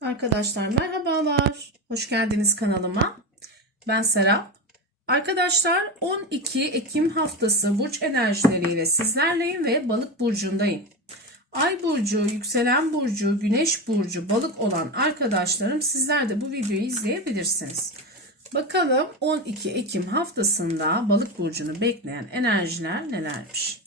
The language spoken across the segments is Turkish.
Arkadaşlar merhabalar. Hoş geldiniz kanalıma. Ben Serap. Arkadaşlar 12 Ekim haftası burç enerjileriyle sizlerleyim ve balık burcundayım. Ay burcu, yükselen burcu, güneş burcu, balık olan arkadaşlarım sizler de bu videoyu izleyebilirsiniz. Bakalım 12 Ekim haftasında balık burcunu bekleyen enerjiler nelermiş?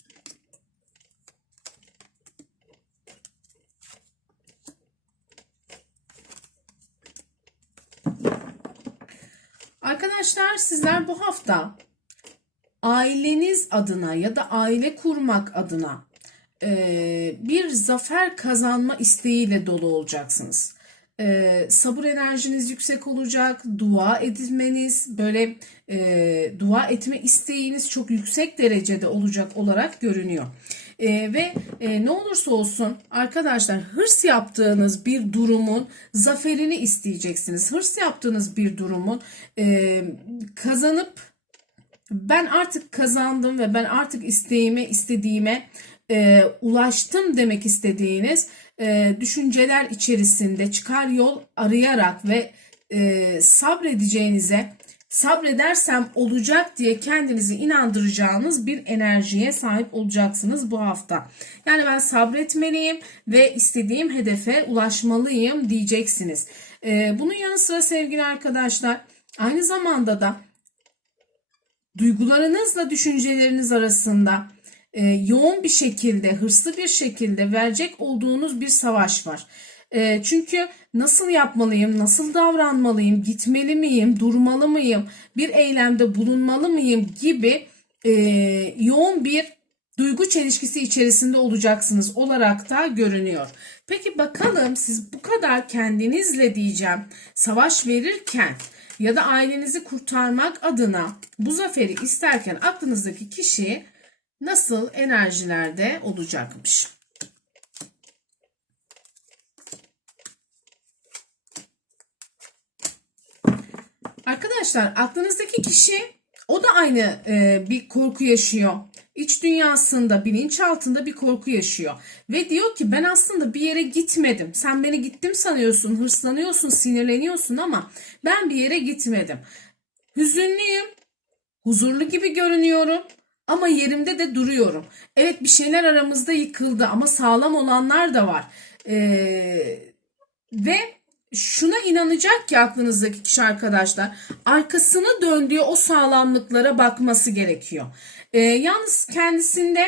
Arkadaşlar sizler bu hafta aileniz adına ya da aile kurmak adına e, bir zafer kazanma isteğiyle dolu olacaksınız. E, sabır enerjiniz yüksek olacak, dua edilmeniz, böyle e, dua etme isteğiniz çok yüksek derecede olacak olarak görünüyor. E, ve e, ne olursa olsun arkadaşlar hırs yaptığınız bir durumun zaferini isteyeceksiniz. Hırs yaptığınız bir durumun e, kazanıp ben artık kazandım ve ben artık isteğime istediğime e, ulaştım demek istediğiniz e, düşünceler içerisinde çıkar yol arayarak ve e, sabredeceğinize sabredersem olacak diye kendinizi inandıracağınız bir enerjiye sahip olacaksınız bu hafta. Yani ben sabretmeliyim ve istediğim hedefe ulaşmalıyım diyeceksiniz. E, bunun yanı sıra sevgili arkadaşlar aynı zamanda da duygularınızla düşünceleriniz arasında e, yoğun bir şekilde, hırslı bir şekilde verecek olduğunuz bir savaş var. E, çünkü nasıl yapmalıyım, nasıl davranmalıyım, gitmeli miyim, durmalı mıyım, bir eylemde bulunmalı mıyım gibi e, yoğun bir duygu çelişkisi içerisinde olacaksınız olarak da görünüyor. Peki bakalım siz bu kadar kendinizle diyeceğim savaş verirken ya da ailenizi kurtarmak adına bu zaferi isterken aklınızdaki kişi nasıl enerjilerde olacakmış? Arkadaşlar aklınızdaki kişi o da aynı e, bir korku yaşıyor. İç dünyasında, bilinçaltında bir korku yaşıyor. Ve diyor ki ben aslında bir yere gitmedim. Sen beni gittim sanıyorsun, hırslanıyorsun, sinirleniyorsun ama ben bir yere gitmedim. Hüzünlüyüm, huzurlu gibi görünüyorum ama yerimde de duruyorum. Evet bir şeyler aramızda yıkıldı ama sağlam olanlar da var. Ee, ve şuna inanacak ki aklınızdaki kişi arkadaşlar arkasını döndüğü o sağlamlıklara bakması gerekiyor. Ee, yalnız kendisinde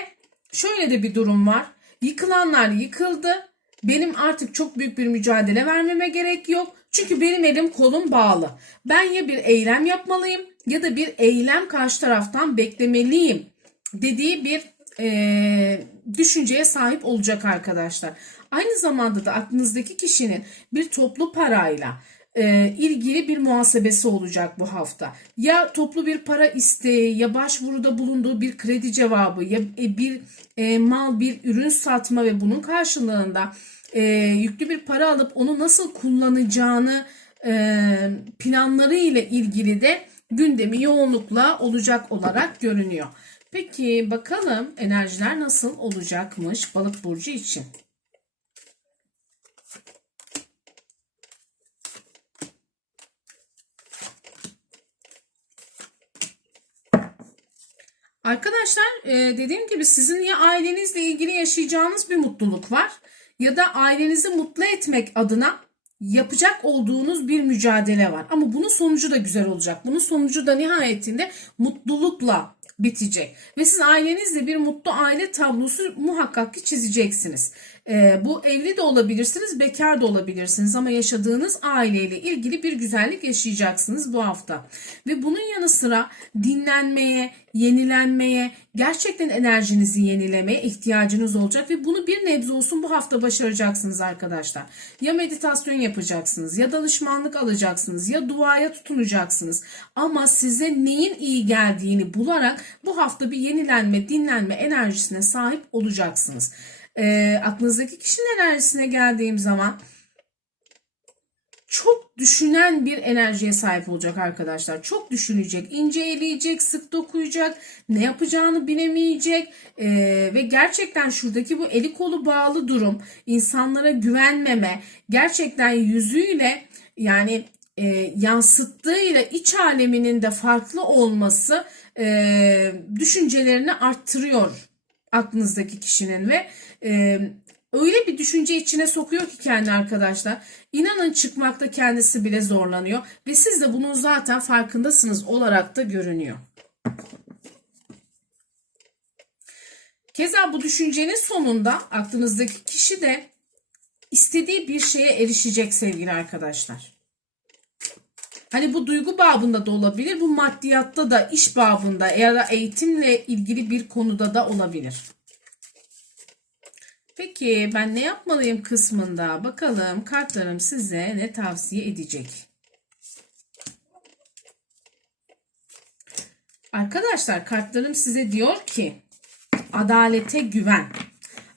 şöyle de bir durum var. Yıkılanlar yıkıldı. Benim artık çok büyük bir mücadele vermeme gerek yok. Çünkü benim elim kolum bağlı. Ben ya bir eylem yapmalıyım ya da bir eylem karşı taraftan beklemeliyim dediği bir e, düşünceye sahip olacak arkadaşlar. Aynı zamanda da aklınızdaki kişinin bir toplu parayla e, ilgili bir muhasebesi olacak bu hafta. Ya toplu bir para isteği ya başvuruda bulunduğu bir kredi cevabı ya e, bir e, mal bir ürün satma ve bunun karşılığında e, yüklü bir para alıp onu nasıl kullanacağını e, planları ile ilgili de gündemi yoğunlukla olacak olarak görünüyor. Peki bakalım enerjiler nasıl olacakmış balık burcu için. Arkadaşlar e, dediğim gibi sizin ya ailenizle ilgili yaşayacağınız bir mutluluk var ya da ailenizi mutlu etmek adına yapacak olduğunuz bir mücadele var. Ama bunun sonucu da güzel olacak. Bunun sonucu da nihayetinde mutlulukla bitecek. Ve siz ailenizle bir mutlu aile tablosu muhakkak ki çizeceksiniz. Ee, bu evli de olabilirsiniz, bekar da olabilirsiniz ama yaşadığınız aileyle ilgili bir güzellik yaşayacaksınız bu hafta. Ve bunun yanı sıra dinlenmeye, yenilenmeye, gerçekten enerjinizi yenilemeye ihtiyacınız olacak ve bunu bir nebze olsun bu hafta başaracaksınız arkadaşlar. Ya meditasyon yapacaksınız, ya danışmanlık alacaksınız, ya duaya tutunacaksınız. Ama size neyin iyi geldiğini bularak bu hafta bir yenilenme, dinlenme enerjisine sahip olacaksınız e, aklınızdaki kişinin enerjisine geldiğim zaman çok düşünen bir enerjiye sahip olacak arkadaşlar. Çok düşünecek, ince eleyecek, sık dokuyacak, ne yapacağını bilemeyecek Ee, ve gerçekten şuradaki bu eli kolu bağlı durum, insanlara güvenmeme, gerçekten yüzüyle yani e, yansıttığıyla iç aleminin de farklı olması e, düşüncelerini arttırıyor aklınızdaki kişinin ve e, öyle bir düşünce içine sokuyor ki kendi arkadaşlar. İnanın çıkmakta kendisi bile zorlanıyor ve siz de bunun zaten farkındasınız olarak da görünüyor. Keza bu düşüncenin sonunda aklınızdaki kişi de istediği bir şeye erişecek sevgili arkadaşlar. Hani bu duygu babında da olabilir, bu maddiyatta da, iş babında ya da eğitimle ilgili bir konuda da olabilir. Peki ben ne yapmalıyım kısmında bakalım kartlarım size ne tavsiye edecek. Arkadaşlar kartlarım size diyor ki adalete güven.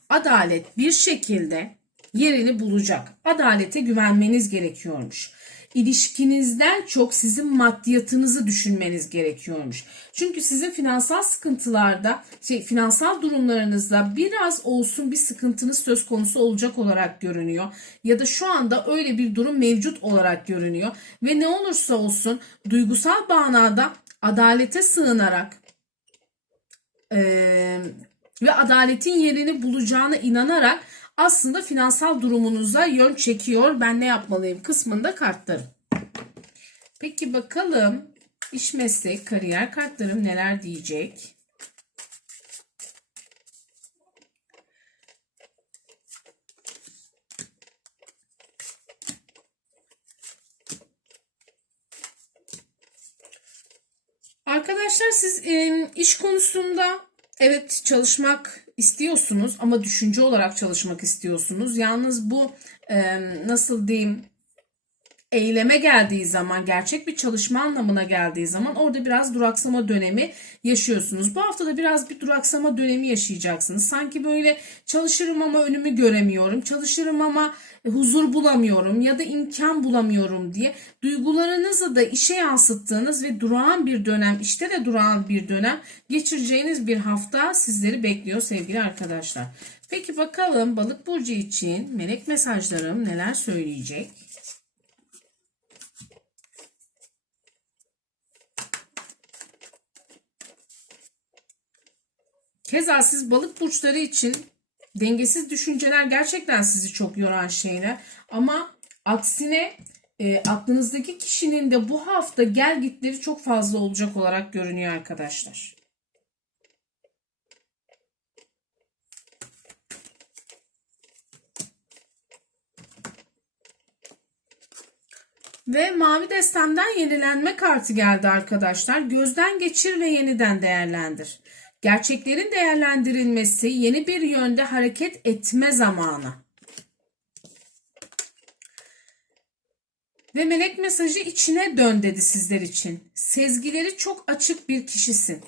Adalet bir şekilde yerini bulacak. Adalete güvenmeniz gerekiyormuş. İlişkinizden çok sizin maddiyatınızı düşünmeniz gerekiyormuş. Çünkü sizin finansal sıkıntılarda, şey finansal durumlarınızda biraz olsun bir sıkıntınız söz konusu olacak olarak görünüyor. Ya da şu anda öyle bir durum mevcut olarak görünüyor. Ve ne olursa olsun duygusal bağnada adalete sığınarak eee, ve adaletin yerini bulacağına inanarak aslında finansal durumunuza yön çekiyor. Ben ne yapmalıyım kısmında kartlarım. Peki bakalım iş meslek kariyer kartlarım neler diyecek? Arkadaşlar siz iş konusunda evet çalışmak istiyorsunuz ama düşünce olarak çalışmak istiyorsunuz. Yalnız bu nasıl diyeyim eyleme geldiği zaman gerçek bir çalışma anlamına geldiği zaman orada biraz duraksama dönemi yaşıyorsunuz. Bu hafta da biraz bir duraksama dönemi yaşayacaksınız. Sanki böyle çalışırım ama önümü göremiyorum. Çalışırım ama huzur bulamıyorum ya da imkan bulamıyorum diye duygularınızı da işe yansıttığınız ve durağan bir dönem, işte de durağan bir dönem geçireceğiniz bir hafta sizleri bekliyor sevgili arkadaşlar. Peki bakalım balık burcu için melek mesajlarım neler söyleyecek? Keza siz balık burçları için dengesiz düşünceler gerçekten sizi çok yoran şeyler. Ama aksine e, aklınızdaki kişinin de bu hafta gel gitleri çok fazla olacak olarak görünüyor arkadaşlar. Ve mavi destemden yenilenme kartı geldi arkadaşlar. Gözden geçir ve yeniden değerlendir. Gerçeklerin değerlendirilmesi, yeni bir yönde hareket etme zamanı. Ve melek mesajı içine dön dedi sizler için. Sezgileri çok açık bir kişisin.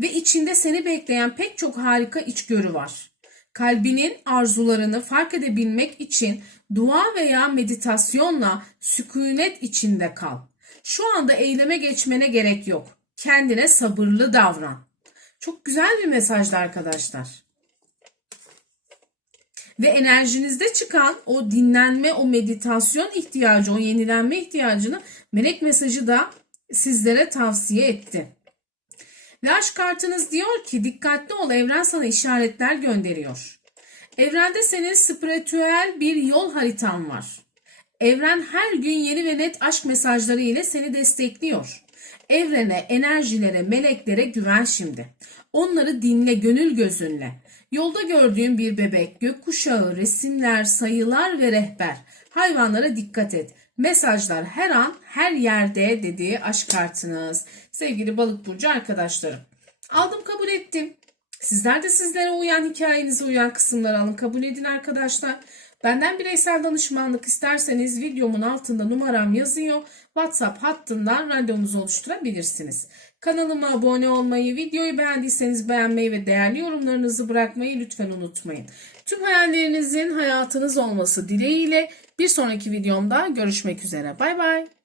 Ve içinde seni bekleyen pek çok harika içgörü var. Kalbinin arzularını fark edebilmek için dua veya meditasyonla sükunet içinde kal. Şu anda eyleme geçmene gerek yok. Kendine sabırlı davran. Çok güzel bir mesajdı arkadaşlar. Ve enerjinizde çıkan o dinlenme, o meditasyon ihtiyacı, o yenilenme ihtiyacını melek mesajı da sizlere tavsiye etti. Ve aşk kartınız diyor ki dikkatli ol evren sana işaretler gönderiyor. Evrende senin spiritüel bir yol haritan var. Evren her gün yeni ve net aşk mesajları ile seni destekliyor. Evrene, enerjilere, meleklere güven şimdi. Onları dinle gönül gözünle. Yolda gördüğün bir bebek, gökkuşağı, resimler, sayılar ve rehber. Hayvanlara dikkat et. Mesajlar her an, her yerde dediği aşk kartınız. Sevgili balık burcu arkadaşlarım. Aldım kabul ettim. Sizler de sizlere uyan hikayenize uyan kısımları alın kabul edin arkadaşlar. Benden bireysel danışmanlık isterseniz videomun altında numaram yazıyor. WhatsApp hattından randevunuzu oluşturabilirsiniz. Kanalıma abone olmayı, videoyu beğendiyseniz beğenmeyi ve değerli yorumlarınızı bırakmayı lütfen unutmayın. Tüm hayallerinizin hayatınız olması dileğiyle bir sonraki videomda görüşmek üzere. Bay bay.